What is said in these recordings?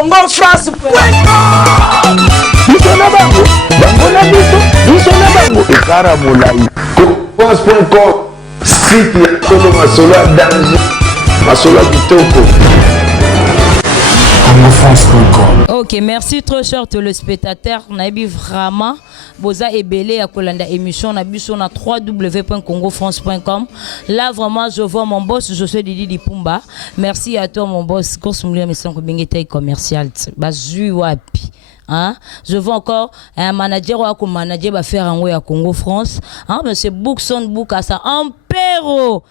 congofrance.com. Biso na bango, bango na biso na bango. Ekara molai. France.com, site ya solo masolo ya danger, masolo ya kitoko. Ok, merci trop cher téléspectateurs. On a vu vraiment Boza et Belé à Kolanda émission. On a vu sur www.congofrance.com. Là vraiment je vois mon boss, je suis Didi Dipumba. Merci à toi mon boss. Course Moulia mais sans que commercial. Bazu wapi. Hein? Je vois encore un manager ou un manager va faire un way à Congo France. Hein? Mais c'est Bookson Book à ça. Ampero.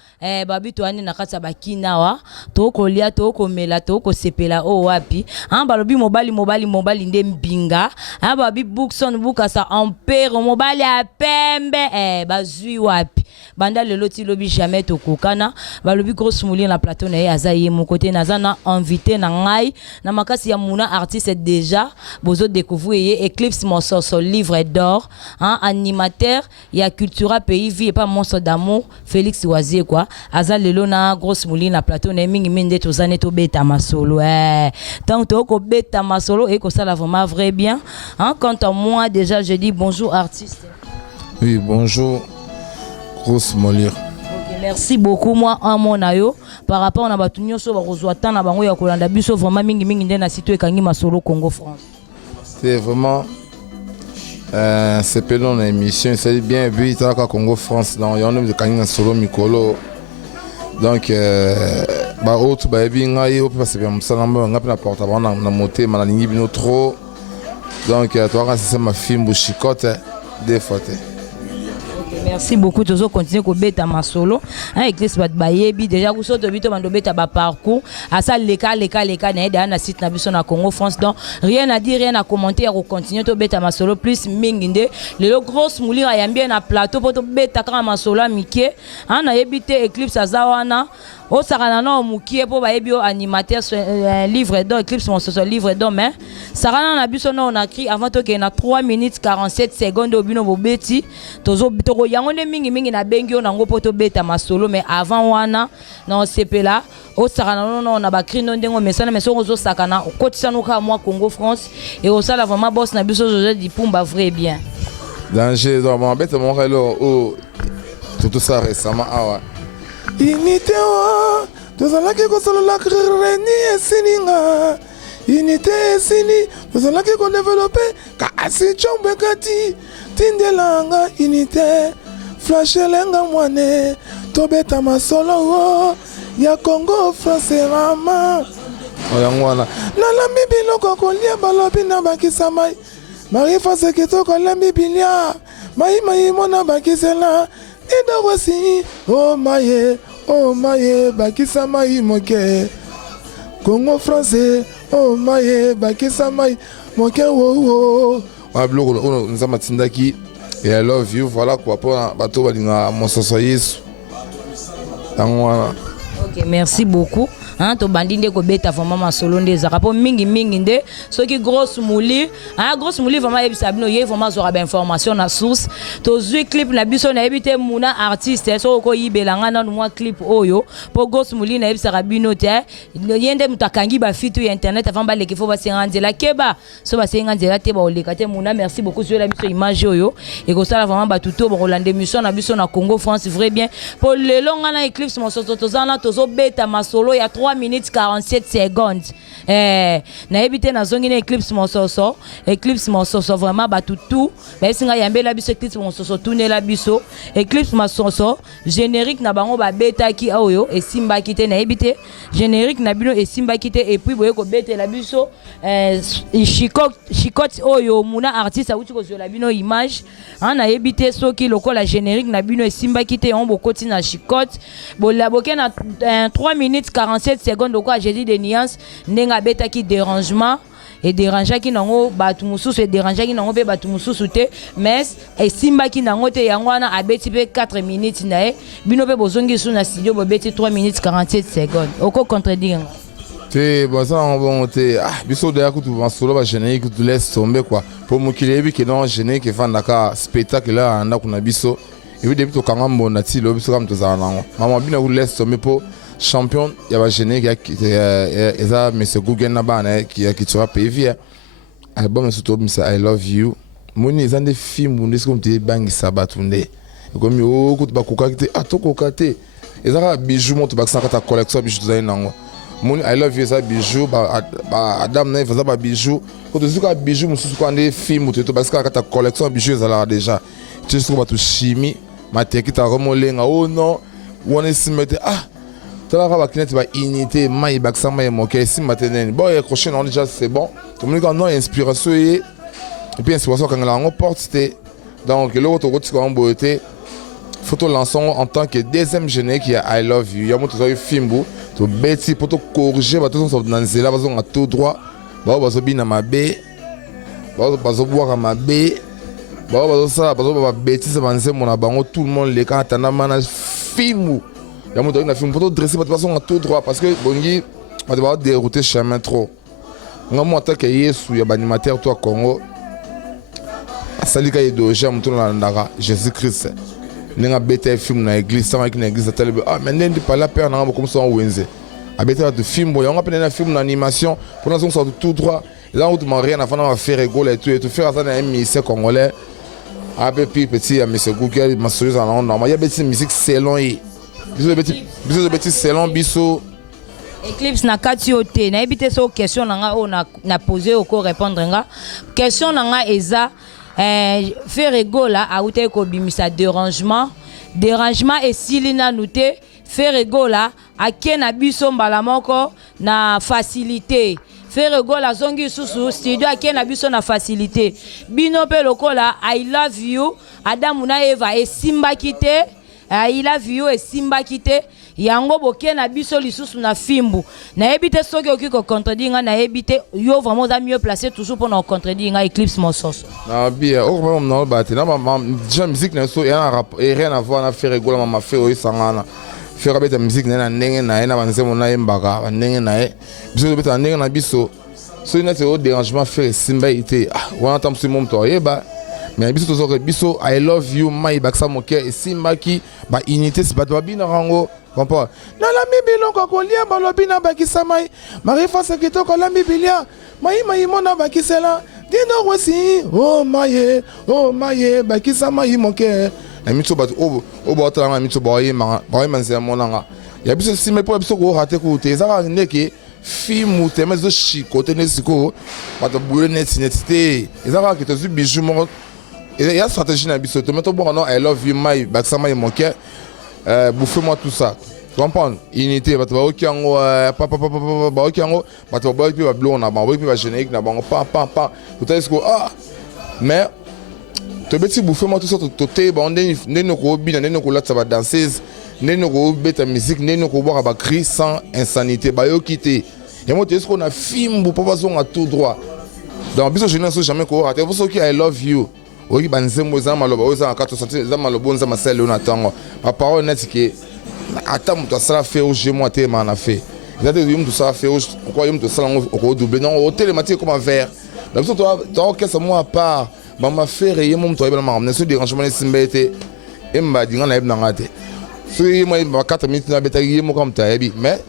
Babi to ani nakasa bakina wa. To ko lia to ko mela to ko sepela o wapi. Hein? Balobi mobali nde mbinga. Hein? Babi Bookson Book à ça. Ampero mobali a pembe. Bazui wapi. Banda le loti lobi jamais to kokana. Balobi grosse mouli na plateau na ye azaye mon côté nazana invité na ngai. Na makasi ya muna artiste déjà. Bozo découvrir Eclipse Monceau son livre d'or, hein, animateur, il y a Cultura Pays Vie et pas Monstre d'amour, Félix Oisier quoi. Azal lelo na grosse mouline na plateau na mingi minde to zane to beta masolo. Tant to ko beta masolo et que ça la vraiment vrai bien. Hein, quant à moi déjà je dis bonjour artiste. Oui, bonjour grosse molire. Merci beaucoup moi en mon ayo par rapport à batunyo so ba kozwa tan na bango ya kolanda biso vraiment mingi nde na site ekangi masolo Congo France. C'est vraiment c'est pelon l'émission, c'est bien vu à Congo France dans il y a un de Kanye solo Mikolo. Donc bah autre bah bien ngai parce que ça n'a pas porte avant na monter ma ligne bino trop. Donc toi c'est ma film bu chicote des fois. Merci beaucoup. Toujours continuer à bêta ma solo. Église bat bayebi déjà vous sortez vite mando bêta ba parcours. À ça leka na na site na biso na Congo France. Donc rien à dire, rien à commenter. À continuer to bêta ma solo plus minginde. Le gros moulir a bien na plateau pour to bêta quand ma solo mike. Na yebité Eclipse azawana. O sarana na mukie po bayebi o animateur livre d'or Eclipse mon so livre d'or mais sarana na biso na on a écrit avant to que na 3 minutes 47 secondes obino bobeti tozo bitoko yango ne mingi na bengi o nango poto beta masolo mais avant wana na sepela o sarana no na ba krino ndengo mesana mais so sakana o kotisa no ka moi Congo France et o sala vraiment boss na biso José Dipumba vrai bien danger donc mon bête mon relais o tout ça récemment ah Unité wa tozalaki kosolola reni esininga unité esili tozalaki kodevelope ka asi chombe kati tindelanga unité flashelenga mwane tobeta masolo ya Congo France mama oyangwana nalambi biloko kolia balobi na bakisa mai marifa sekitoko lambi bilia mai mona bakisela Idawasi, oh maye, bakisa mai moke. Congo français, oh maye, bakisa mai moke wo. Wablo nous avons tindaki et I love you voilà quoi pour bateau balinga monsoso Yesu. Ok, merci beaucoup. Hein, to bandinde ko beta vraiment ma solo ndeza rapport mingi nde soki grosse mouli grosse mouli vraiment yebisa bino ye vraiment zora ba information na source to zui clip na biso na yebite muna artiste so ko yibelanga na moi clip oyo po grosse mouli na yebisa bino te yende mutakangi ba fitu ya internet avant ba leki fo ba senganzela keba so ba senganzela te ba oleka te muna merci beaucoup sur la biso image oyo et ko sala vraiment ba tuto ba rolande mission na biso na Congo France vrai bien pour le long na Eclipse mon soto tozana tozo beta ma solo ya 3 minutes 47 secondes. Na ebité na zongi na Eclipse Monsoso vraiment batutu. Ba singa yambe la biso Eclipse Monsoso tourner la biso. Eclipse Monsoso générique na bango ba beta ki aoyo et simba kité na ebité générique na bino et simba kité et puis boye ko beta la biso chicote oyo muna artiste awuti ko la bino image. Na ebité soki lokola générique na bino et simba kité on bokoti na chicote. Bo la boke na 3 minutes 47 secondes de quoi j'ai dit des nuances nenga beta qui dérangement et dérangeant qui nango batu mususu et dérangeant qui nango be batu mususu te mais et simba qui nango te yango na abeti pe 4 minutes na bino pe bozongi su na studio bo beti 3 minutes 47 secondes oko contredire te bon ça on va monter biso de yakutu masolo ba générique que tu laisses tomber quoi pour mokilebi que non générique que fandaka spectacle là na kuna biso et puis depuis to kangambo na ti lo biso kam to za nango mama bino ku laisse tomber pour champion il y a gêné qui ça monsieur Google na bana qui sera payé album surtout I Love You moni ils ont des films où ils sont des bangi sabatunde comme yo ko ba kokate atoko kate ezaka bijou monte ba saka ta collection bijou za nango moni I Love You ça bijou ba adam na faza ba bijou ko tuzuka bijou mususu ko ande film to ba saka ta collection bijou za la déjà tu sais ko ba tu chimie mateki ta remolenga oh non on est simete tala ka ba kinete ba unité mai ba sama e moke sim matenen bon et crochet non déjà c'est bon tout le monde non inspiration et puis inspiration quand la on porte c'était donc le retour en beauté photo lançons en tant que deuxième générique qui a I Love You. Il y a mon tout film to beti pour te corriger ba tout son dans zela bazon à tout droit. Ba bazo bina mabe. Ba bazo boire mabe. Ba bazo ça bazo ba beti ça banze mon abango tout le monde les quand tana mana film. Il y a mon na film pour te dresser ba façon à tout droit parce que bongi on va dérouter chemin trop. Ngamo en tant que Yesu ya animateur toi Congo. Salika yedo j'aime tout la ndara Jésus-Christ. Nenga bete film na église sama ki na église télé mais ndendi pas la père na comme ça wenze abeta de film boy on appelle un film d'animation pour nous sortir tout droit là où tu m'as rien avant à faire rigoler et tout faire ça dans un ministère congolais après puis petit à monsieur Google ma sérieux en normal il y a petit musique selon et biso de petit selon biso Eclipse na kati ote na ebité so question nga o na poser ko répondre nga question nga eza faire rigola a outé ko bimisa dérangement et silina nouté faire rigola a kena biso mbala moko na facilité faire rigola zongi susu studio a kena biso na facilité bino pe lokola I Love You Adamu na Eva e simba kite I Love You e simba kite yango boke na biso lisusu na fimbu na ebite soki oki ko contredire nga na ebite yo vraiment da mieux placé toujours pour nous contredire nga Eclipse Mosos na bien au moment non batté na déjà musique na so et rien à voir na faire rigola mama fait o sangana faire beta musique na ndenge na na banze mona embaka ndenge na biso beta ndenge na biso so ina te au dérangement faire simba ité on entend ce moment to yeba mais biso to biso I Love You mai baksa moke et simba ki ba unité c'est pas doit bien rango comprends na la mibilo ko kolia balobi na bakisa mai marifa sekito ko la mibilia mai mona bakisela dino wesi oh maye bakisa mai moke na mito bat o bota na mito boye manze monanga ya biso simba po biso ko rater ko te za ndeke film te mezo chiko te nesiko bato bule netite ezaka ke to zu bijou mo il y a stratégie na biso te meto bon non I Love You mai bakisa mai moke bouffez-moi tout ça. Tu comprends? Unité, tu vas au Kiango, papa, au Kiango, tu vas au Kiango, bleu, on a bango, puis va générique, na bango, pa. Tu sais quoi? Mais tu veux dire bouffez-moi tout ça, tu t'es bon, ne nous robine, ne nous roulette, ça va danser, ne nous roulette musique, ne nous roulette à cri sans insanité, bah yo quitter. Et moi tu sais qu'on a film, pour pas à tout droit. Donc bis je n'ai jamais quoi, tu vois qui I Love You. Oui, banzemo za maloba oza 4 za malobo nza masele na tango ma parole net que ata muto sala fait au je moi te mana fait ça te yum to sala fait au quoi yum to sala au double non au télématique comme un verre donc toi qu'est-ce moi à part mama fait rien mon to ebela ma ne dérangement les simbete et mba dinga na ebna ngate si moi 4 minutes na beta yimo comme ta ebi mais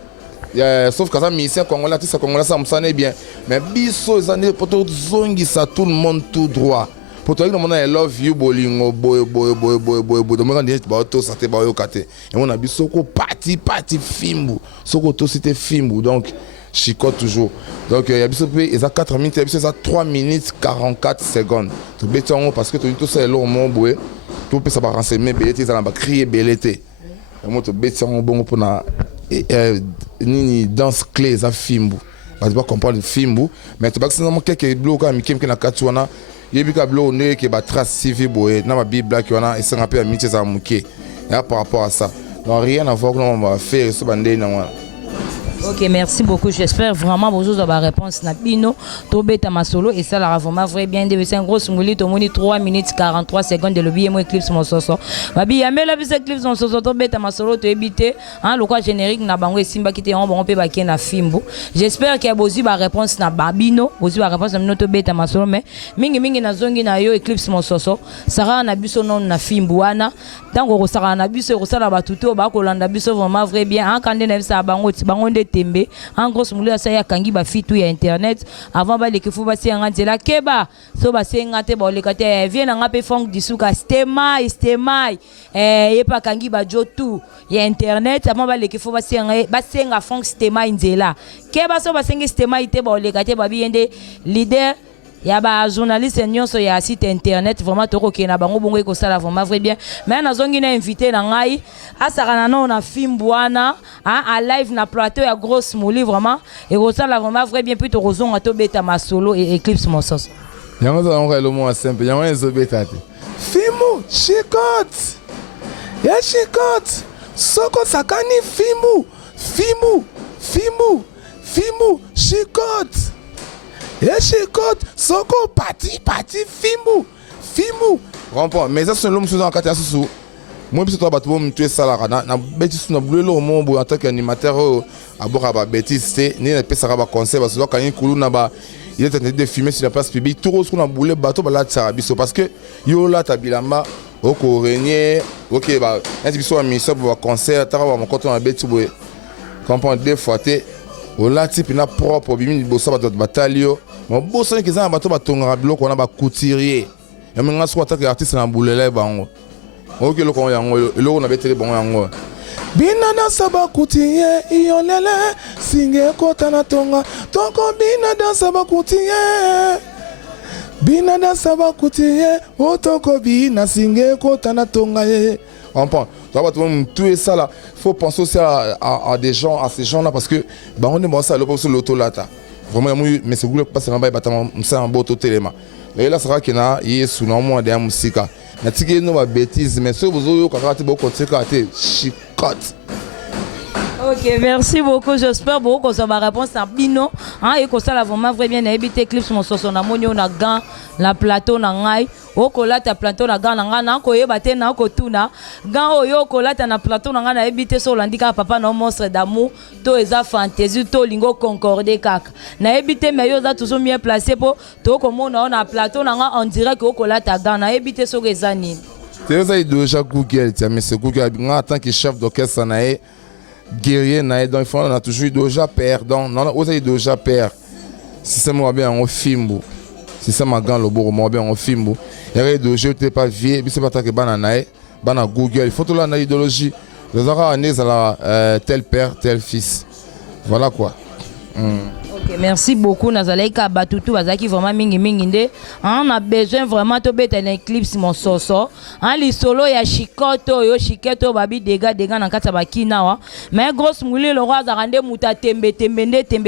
sauf que ça mission congolais tout ça congolais ça me sonne bien mais biso les années pour tout zongi ça tout le monde tout droit. Pour toi, I Love You bolingo boy. Donc on dit bah tout ça te bah yo kate. Et on a vu soko parti filmbu. Soko tout c'était filmbu. Donc chicote toujours. Donc il y a biso pe ça 4 minutes, il y a ça 3 minutes 44 secondes. Tu béton parce que tout ça est long mon boy. Tout peut ça va renseigner belleté ça va crier belleté. Et moi tu béton bon pour na ni danse clé ça filmbu. Tu vas comprendre filmbu, mais tu vas seulement quelques blocs comme qui na katwana. Yebika blo ne ke ba trace CV boy na ma bible qui wana et ça rappelle amitié za muke. Et par rapport à ça, non rien à voir comment on va faire ce bandé na wana. Ok, merci beaucoup. J'espère vraiment que vous avez la réponse. Nabino, Tobeta Masolo, et ça, la vraiment vrai bien. C'est un gros soumouli, tout le monde 3 minutes 43 secondes de l'objet, moi, Eclipse mon soso. Babi, yamé la vie, Eclipse mon soso, Tobeta Masolo, tu évité, hein, le quoi générique, n'a pas Simba qui était en bon, peut na Fimbo. J'espère qu'il y a aussi la réponse na Babino, aussi la réponse na Tobeta Masolo, mais mingi na zongi na yo, Eclipse mon soso, Sarah na buso non na Fimboana, tant que Sarah na buso, Rosala Batuto, Bakolanda buso, vraiment vrai bien, hein, quand on a ça, bango, tembe en gros mouli asa ya kangi ba fitu ya internet avant ba leke fu ba se ngantela keba so ba se ngate ba le kate vient nga pe fong disuka stemai e pa kangi ba jotu ya internet avant ba leke fu ba se nga fong stemai nzela keba so ba sengi stemai te ba le kate ba biende leader ya ba journaliste nyonso ya site internet vraiment toko ke na bango bongo ko sala vraiment vrai bien mais na zongi na invité na ngai asaka na na Fimbwana a live na plateau ya grosse mouli vraiment et ko sala vraiment vrai bien puis to kozonga to beta masolo et Eclipse mon sauce yango za ngo le mot simple yango ezo beta te Fimu shikot ya shikot soko sakani fimu shikot Eshikot, soko parti Fimbu. Comprends, mais ça c'est l'homme sous en katia sous. Moi puis toi bateau me tuer ça là na bêtise na boulé le moment en tant qu'animateur à bord ba bêtise c'est ni na pesa ba conseil parce que quand il coulou na ba il est en train de filmer sur la place publique tout ce qu'on a boulé bateau ba là ça biso parce que yo là ta bilamba au corénier OK ba un biso a mis ça pour conseil ta ba mon coton na bêtise boy. Comprends deux fois té au là type na propre bimi bossa ba batalio mon bossa qui ça bateau ba tonga biloko na ba couturier ya menga so attaque artiste na boulele bango OK le ko yango le na betele bango yango bina na saba couturier iyolele singe kota na tonga toko bina da saba couturier otoko bina singe kota na tonga on prend ça va tout ça là faut penser aussi à des gens à ces gens là parce que bah on est bon ça l'auto là vraiment mais c'est vous passer en bas bâtiment ça en beau téléma mais là ça va qu'il na y est sous normalement des musique na tiki no ba bêtise mais ce vous quand tu beaucoup te chicote. Ok, merci beaucoup. J'espère beaucoup que ça va répondre à Bino. Et que ça, vraiment, vrai bien, éviter Eclipse mon soso na monio na gant, la plateau na ngai. Okola ta plateau na gant na ngai na ko yebate na ko tuna. Gant oyo okola ta na plateau na ngai na éviter so landika papa no monstre d'amour. To eza fantaisie to lingo concordé kaka. Na éviter mais yo za toujours mieux placé pour to komona na plateau na ngai on dirait que okola ta gant na éviter so rezani. C'est ça il déjà Google, mais c'est Google en tant que chef d'orchestre na guerrier na donc on a toujours eu déjà perdant non on a eu déjà perd si c'est moi bien on filme si c'est ma grand le beau moi bien on filme il y a de jeu t'es pas vieux mais c'est pas ta que banana bana Google il faut tout là na idéologie les aura années à la tel père tel fils voilà quoi. Ok, merci beaucoup Nazalaika Batutu Bazaki vraiment mingi nde on a besoin vraiment to beta Eclipse mon soso li solo ya shikoto yo shiketo babi dega na kata bakina wa mais grosse mouli le roi zarande muta tembe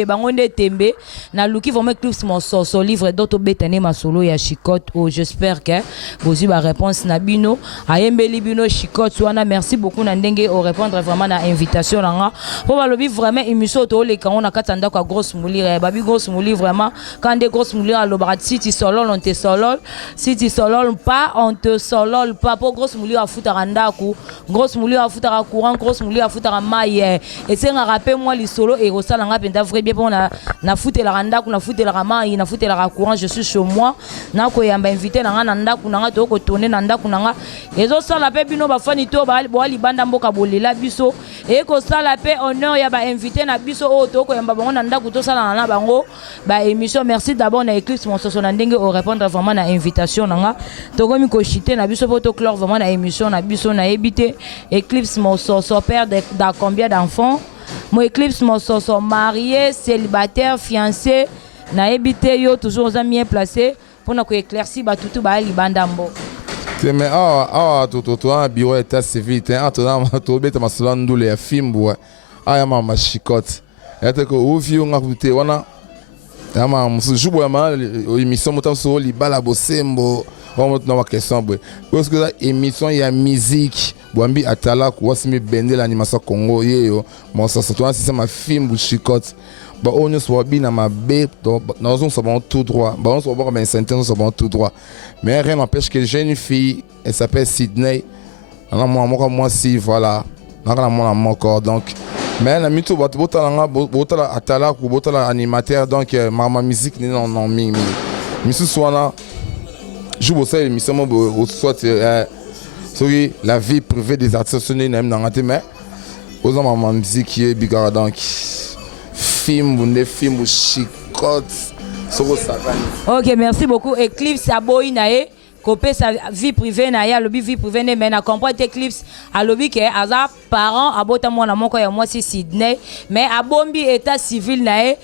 bangonde tembe na luki vraiment Eclipse mon soso livre d'auto beta ne ma solo ya shikoto j'espère que vous ba réponse na bino ayembeli bino shikoto wana merci beaucoup na ndenge au répondre vraiment na invitation nga pour balobi vraiment émission to le quand on a katanda kwa grosse mouli babi grosse mouli vraiment quand des grosses mouli à l'obrat si tu solol on te solol si tu solol pas on te solol pas pour grosse mouli à foutre randaku grosse mouli à foutre à courant grosse mouli à foutre à maille et c'est un rappel moi les solo et au salanga penda vrai bien pour na foutre la randaku na foutre la maille na foutre la courant je suis chez moi na ko yamba invité na nandaku na to ko tourner nandaku na et zo sala pe bino ba fani to ba libanda mboka bolela biso et ko sala pe honneur ya ba invité na biso o to ko yamba bango nandaku to sala na bango ba émission merci d'abord na Eclipse mon soso na ndenge au répondre vraiment na invitation nanga to gomi ko chiter na biso poto clore vraiment na émission na biso na ebité Eclipse mon soso père de combien d'enfants mon Eclipse mon soso marié célibataire fiancé na ebité yo toujours aux amis placé pour na ko éclaircir ba tutu ba libanda mbo mais toi bureau état civil to beta masolando le fimbo ya mama chicote et que au vieux on a wana ama mususu boyama émission motam so libala bosembo on na ma question boy parce que ça émission ya musique boambi atala ko wasimi bende l'animation Congo yeyo mon ça toi c'est ma film bu chicote ba on so bi na mabe dans on so bon tout droit ba on so bon ben sentence so bon tout droit mais rien n'empêche que j'ai une fille elle s'appelle Sydney moi si voilà na mon encore donc mais la mito botala atala ku botala animateur donc ma musique non mi misu soana je bosse l'émission au soit sorry la vie privée des artistes n'est dans mais aux hommes ma musique qui est bigara donc film ou chicote soko sakani. OK, merci beaucoup. Eclipse aboyi nae copé sa vie privée na ya lobby vie privée ne mais na comprendre Eclipse a lobby que aza parent abota mwana moko ya moi c'est Sydney mais abombi état civil nae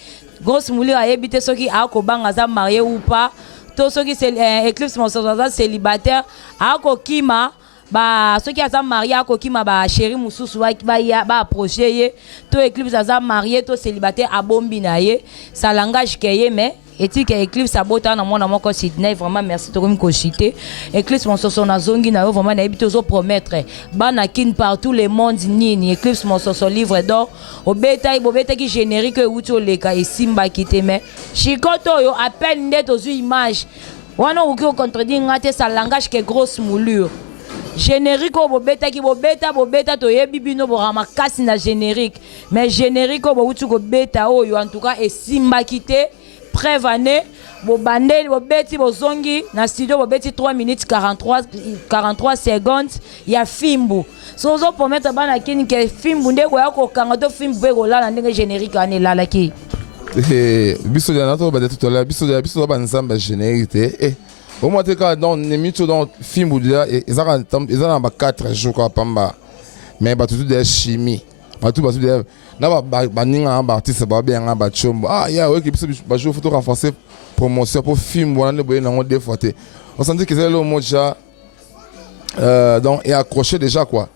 grosse mouli a habité soki a ko banga za marié ou pas to soki c'est Eclipse mon soza célibataire a ko kima ba soki aza marié a ko kima ba chéri mususu ba ya ba approcher ye to Eclipse aza marié to célibataire abombi na ye ça langage que mais et tu que Eclipse abota na mona moko Sydney vraiment merci to ko citer Eclipse mon soso na zongi na yo vraiment na ebito zo promettre bana kin partout le monde nini Eclipse mon soso livre d'or obeta ki générique uti oleka e simba kite mais chikoto yo appel ndet ozu image wana uki o contredire ngate sa langage que grosse moulure générique bobeta to yebi bino borama kasi na générique mais générique uti ko beta oyo en tout cas e simba kite prévané bobandeli bobeti bozongi na studio bobeti 3 minutes 43 secondes ya fimbu so zo promettre bana kini ke fimbu ndeko ya ko kanga to fimbu be ko lala ndenge générique ane lala ki biso ya nato ba tout à l'heure biso ba nzamba générique au moins ka dans nemito dans fimbu dia ezaka na ba 4 jours ka pamba mais ba tout de chimie ba tout de na ba ninga ba artiste ba bien ba chombo ya ouais que ba jouer photo renforcer promotion pour film wana ne boye na ngo deux fois on sentit que c'est le mot déjà donc et accroché déjà quoi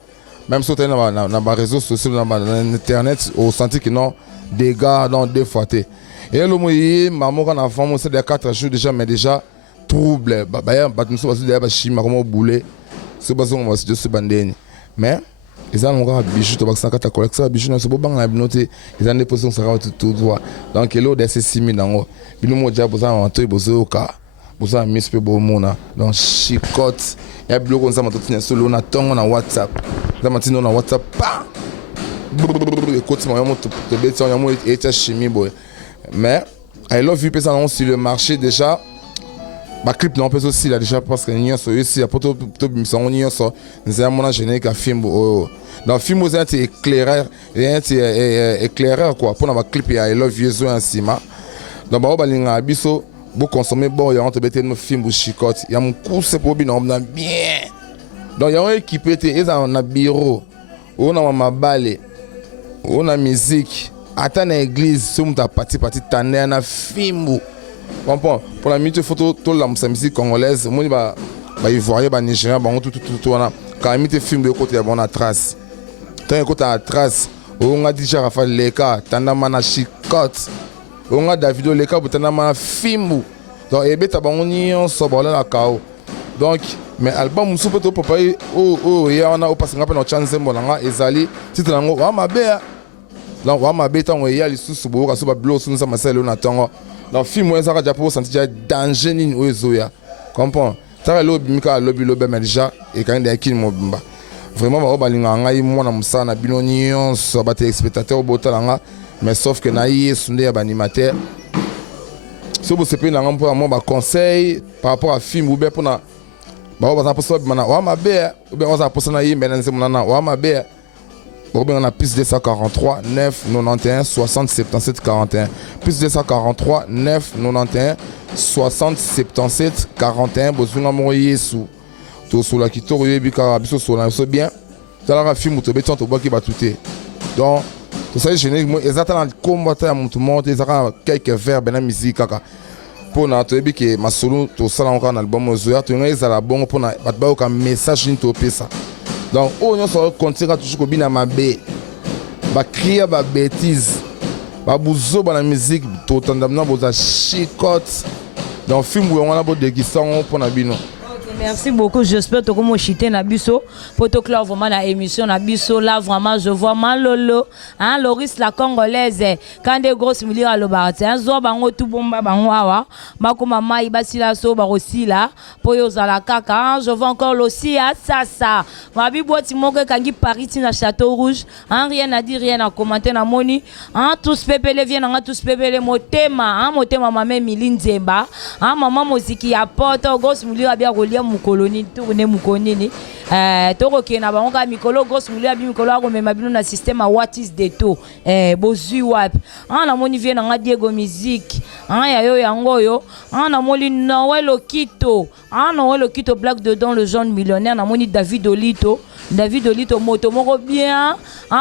même sur na réseaux sociaux na internet on sentit que non des gars dans deux fois et le mot maman quand enfant c'est des 4 jours déjà mais déjà trouble ba nous sommes déjà ba chima comme bouler c'est pas ça on va se bandeni mais ils ont encore bijou to baksa kata collection bijou na so bang na binote ils ont déposé ça tout droit donc l'eau de ces 6000 dango bino mo dia boza ma to bozo ka boza miss pe bo mona donc chicote ya bilo kon ça ma to tina solo na tongo na WhatsApp za matino na WhatsApp pa écoute moi mo to beton ya mo eta chimie boy mais I love you pesa non sur le marché déjà ba clip non peut aussi là déjà parce que n'y a so ici a poto to bimisa on y a so nza mona générique a film dans film aux éclaireur et éclaireur quoi pour na clip ya I love you zo en cima donc ba linga biso bo consommer bon ya on te bete no film bu chicote ya mon course pour bi non bien donc ya on équipé te eza na bureau on a ma balé on a musique ata na église sum ta parti tane na film bon pour la minute photo tout la musique congolaise moi ba ivoirien ba nigérien ba tout wana quand imite film de côté ya bona trace tant côté à trace on a déjà Rafael Leka tanda mana chicote on a Davido Leka tanda mana film donc et beta ba on so ba la kao donc mais album soupe to papa ya on a au passer ngapa na chance mbonanga ezali titre nango wa mabe donc wa mabe tango ya lisusu bo ka so ba blow sunza maselo na tango dans film où ça déjà pour sentir danger ni ozoya comprends ça le bimika lobby mais déjà et quand des qui mobimba vraiment ba balinga ngai mona musana binonion so ba téléspectateur botalanga mais sauf que na yesu nde ya animateur so bo sepe na ngam pour ba conseil par rapport à film ou bien pour na ba za poso bimana wa mabe ou bien on za poso na yimbe na nzemuna na wa mabe on a plus 243 9 91 60 77 41 plus 243 9 91 60 77 41 bozunga mo yesu to sula kitoro yebika biso sula so bien ça la film to beton to boki batute donc to ça générique mo exactement combattre à tout monde ça quelques verbes na musique kaka pour na to yebike masolo to sala encore album ozoya to ngai za la bon pour na batba ka message ni to pesa. Donc, on se continue toujours à bien ma bé, ba crier ba bêtise. babuzo ba na musique totandamna boza chicote dans film où on a beau déguisant pour na bino. Merci beaucoup. J'espère que vous chité na biso. Pour tout clair vraiment la émission na biso là vraiment je vois Malolo, hein Loris la congolaise. Quand des grosses milliers à l'obarte, hein zo bango tout bomba bango awa. Mako mama ibasila so ba aussi là. Pour yo za la kaka, hein? Je vois encore l'ossi à ça. Ma bi boîte moke kangi Paris na Château Rouge. Hein rien à dire, rien à commenter na moni. Hein tous pepele viennent, hein tous pepele motema, hein motema mama Milinzemba. Hein maman moziki apporte grosse milliers à bien relier mukoloni tourner mukonini toko kena ba onka mikolo grosse mulia bi mikolo ko mema bino na système a what is the to bozui wap ana moni vie na Diego musique ya yo yango yo ana moli Noël Okito Noël Okito black dedans le jeune millionnaire na moni David Olito moto moko bien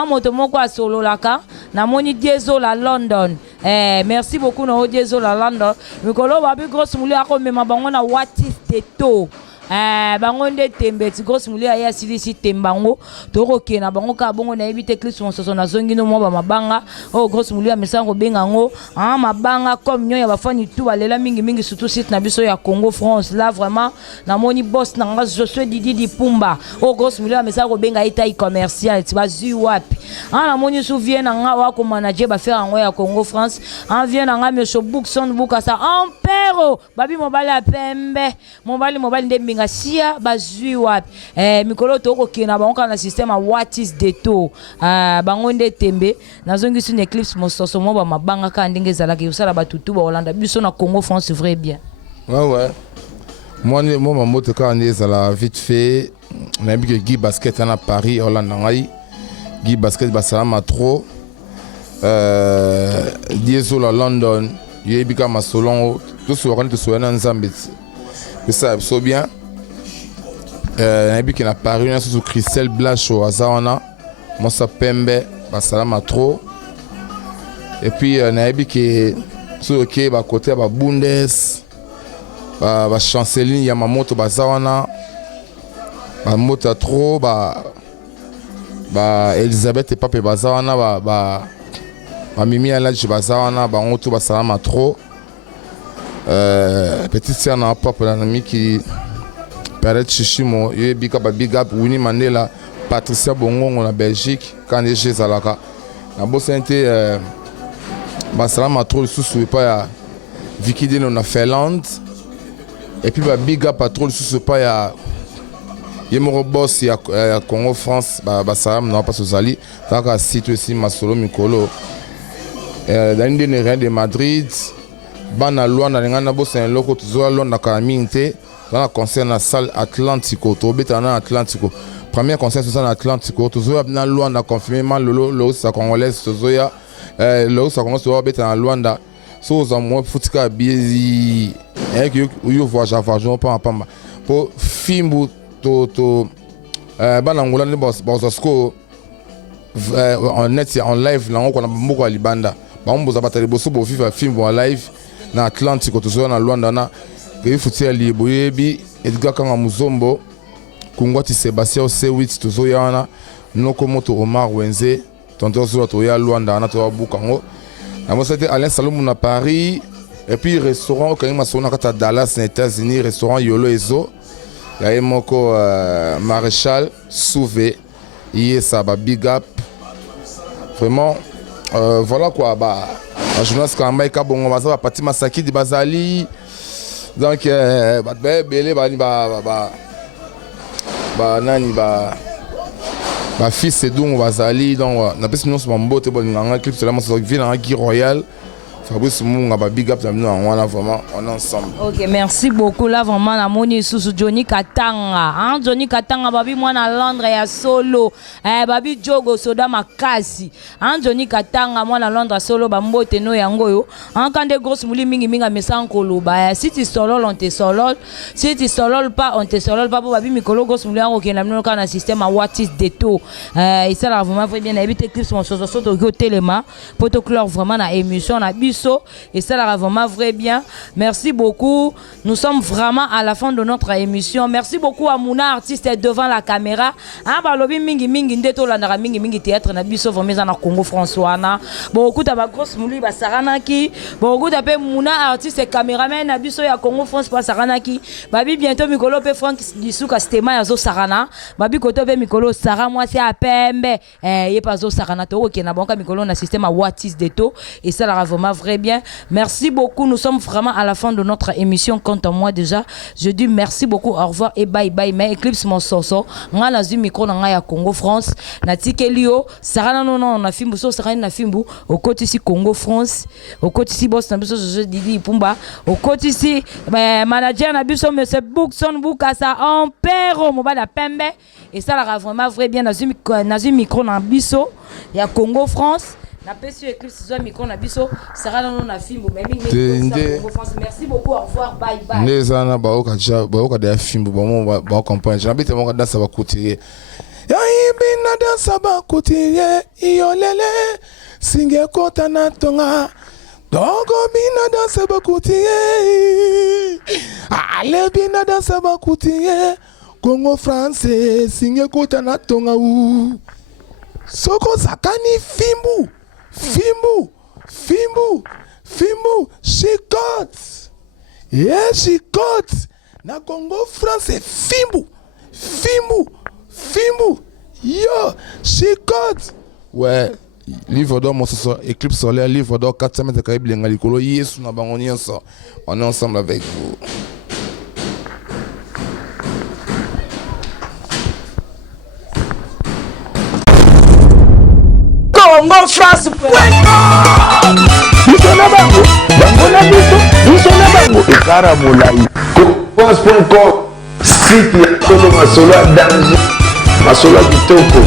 moto moko a solo laka na moni Diesel la London merci beaucoup na Diesel la London mikolo ba bi grosse mulia ko mema bango na what is the to bango nde tembe ti grosse mulia ya silisi tembango toko kena bango ka bongo na ebite clips monsoso na zongi no mo ba mabanga grosse mulia mesango benga ngo mabanga comme nyo ya bafani tout balela mingi surtout site na biso ya Congo France là vraiment na moni boss na nga Josué Didi Pumba grosse mulia mesango benga itaille commercial ti bazu wapi na moni souvient na nga wa ko manager ba faire ngo ya Congo France vient na nga monsieur Bookson Bukasa Ampero babi mobali ya pembe mobali nde sia bazui wapi mikolo toko kena bango na système a what is the to bango nde tembe nazongi sur eclipse mososo mo ba mabanga ka ndenge zalaki usala batutu ba Hollande biso na Congo France vrai bien ouais moi ma moto ka ndenge zala vite fait na bi que Guy Basket na Paris Hollande ngai Guy Basket basalama trop Diesel la London yebika masolon tout ce qu'on te soyana nzambe ça so bien nayebi ke na Paris na susu Christelle Blacho aza wana mosa pembe basalama trop et puis nayebi ke so ke ba côté ba Bundes ba chanceline ya mamoto baza wana ba moto trop ba Elisabeth et Pape baza wana ba Mimi Aladji baza wana ba ngoto basalama trop petite sœur na papa na ami qui Pérez Chichimo, Big Up, Winnie Mandela, Patricia Bongo en Belgique, quand il est Zalaka. La bosse était Basalam trop sous pas Vicky Dino na Finlande. Et puis Big Up trop sous pas Yemoro boss ya Congo France, Basalam n'a pas sous-ali. Taka site aussi Masolo Mikolo. Dans une de Madrid, Bana Luanda, Nana boss un loco toujours Londres na Kalaminte. Dans le concert na salle Atlantico, Tobeta na Atlantico. Premier concert sur Atlantico, toujours na Luanda confirmé le sa congolaise Zoya le sa congolaise Tobeta na Luanda. So za mo futika biezi et yo voyage pas pamba. Pour film to bana ngola ne boss score en net en live là on a beaucoup à Libanda. Ba on boza batali boso bo FIFA film en live na Atlantico toujours na Luanda na il faut dire lieboyebi Edgar Kanga Muzombo Kungwati Sébastien C8 tozoyana noko moto Omar Wenze tonton zo to ya Luanda na to bukango na mo c'était Alain Salomon à Paris et puis restaurant quand ma sona kata Dallas aux États-Unis restaurant Yolo Ezo ya emoko Maréchal Souvé ça ba big up vraiment voilà quoi ba journaliste Kamba ka bongo baza parti Masaki di Bazali. Donc belé fils c'est donc bazali donc na pesi non so mbote bon nganga clip c'est là mo so vient en Guy Royal Fabrice Munga ba big up on a vraiment on est ensemble. OK, merci beaucoup là vraiment na moni sous Johnny Katanga. Johnny Katanga babi mwana Londres ya solo. Babi Jogo soda makasi. Johnny Katanga mwana Londres solo ba mbote no yango yo. Kande grosse muli mingi mesa nkolo ba. Si tu solo on te solo. Si tu solo pas on te solo pas babi mikolo grosse muli yango ke na mino kana système what is the to. Et ça là vraiment bien na ebite clips mon soso to go telema. Poto clore vraiment na émission na bis biso et ça la vraiment vrai bien. Merci beaucoup. Nous sommes vraiment à la fin de notre émission. Merci beaucoup à Mouna artiste devant la caméra. Ah ba lobi mingi ndeto la ndara mingi théâtre na biso vraiment na Congo François na. Beaucoup ta ba grosse mouli ba saranaki. Beaucoup ta pe Mouna artiste caméraman na biso ya Congo France pa saranaki. Babi bientôt mikolo pe Frank Disuka Stema ya zo sarana. Babi koto pe mikolo sara moi c'est à pembe. Ye pas zo sarana to OK na banka mikolo na système à Watis deto et ça la vraiment vrai bien. Merci beaucoup. Nous sommes vraiment à la fin de notre émission. Quant à moi déjà, je dis merci beaucoup, au revoir et bye bye. Mais Eclipse mon soso, nga na zu micro na nga ya Congo France, na tikelio, sarana non na fimbu so sarana na fimbu, au côté ici Congo France, au côté ici boss na biso je Didi Pumba, au côté ici manager na biso monsieur Bookson Bukasa en pero mo ba la pembe et ça la vraiment vrai bien na zu micro na biso ya Congo France. Na pesi Eclipse zo micro na biso sarana non na fimbu mais merci beaucoup, au revoir bye bye. Nezana ba oka de fimbu ba campagne j'habite mon danse ba couturier ya ibina dansa ba couturier iyolele singe kota na tonga dogo bina dansa ba couturier ale bina dansa ba couturier Congo français singe kota na tonga u soko zakani fimbu chicote yeah chicote na Congo français fimbu yo chicote ouais livre d'or mon soso Eclipse solaire livre d'or 400 mètres carrés blenga likolo yesu na bango nyonso on est ensemble avec vous. Congo France biso na bango na biso na bango ekara molai France.com site ya tolo masolo ya danger masolo ya kitoko